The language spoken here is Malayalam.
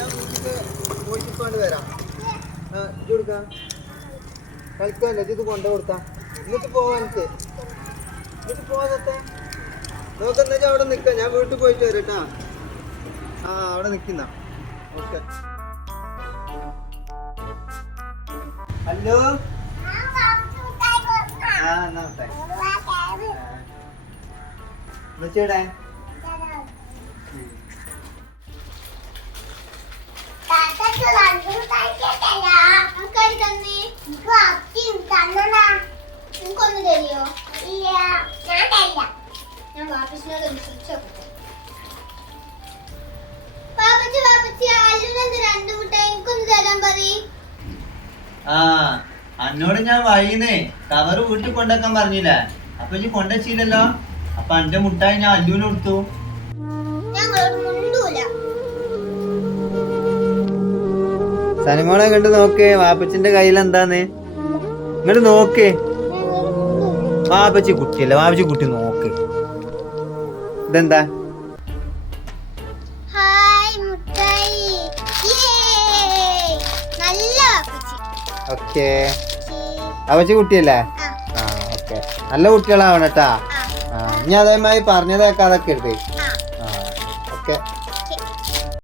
ഞാൻ വീട്ടിൽ പോയിട്ട് വരാം. ഇത് കൊടുക്കാം കളിക്കാല്ലേ, ഇത് കൊണ്ടു കൊടുത്താ എന്നിട്ട് പോവാ. എന്നിട്ട് പോവാത്തെ നോക്കെന്നാ അവിടെ നിൽക്കാം. ഞാൻ വീട്ടിൽ പോയിട്ട് വരും കേട്ടാ. ആ അവിടെ നിൽക്കുന്ന. ഓക്കെ. ഹലോ. ആ എന്നാ ചേടാ നിനക്കൊന്നും തരുമോ? ഇല്ല, ഞാൻ തരില്ല. ഞാൻ വാപ്പച്ചിനോട് ചോദിച്ചോട്ടെ. വാപ്പച്ചി വാപ്പച്ചി അല്ലുനെന്ത് രണ്ട് മുട്ടായി എനിക്കൊന്ന് തരാൻ പറയ്. ആ അന്നോട് ഞാൻ വൈകുന്നേ കവറ് വീട്ടിൽ കൊണ്ടാക്കാൻ പറഞ്ഞില്ലേ? അപ്പൊ ഇനി കൊണ്ടുവച്ചില്ലല്ലോ. അപ്പൊ എന്റെ മുട്ടായി ഞാൻ അല്ലുവിന് കൊടുത്തു. ഞങ്ങളോട് മുണ്ടൂല. സനിമോളെ കണ്ട് നോക്കേ, വാപ്പച്ചിന്റെ കയ്യിൽ എന്താന്ന് ഇങ്ങോട്ട് നോക്കേ. വാപ്പച്ചി കുട്ടിയല്ല, വാപ്പച്ചി കുട്ടി നോക്ക്. ഇതെന്താ? ഹായ് മുട്ടായി. നല്ല വാപ്പച്ചി. ഓക്കേ, വാപ്പച്ചി കുട്ടിയല്ലേ? ആ ഓക്കെ, നല്ല കുട്ടികളാവണട്ടാ. ഇനി അതേമാതിരി പറഞ്ഞതേക്കാതൊക്കെ എടുത്തേ.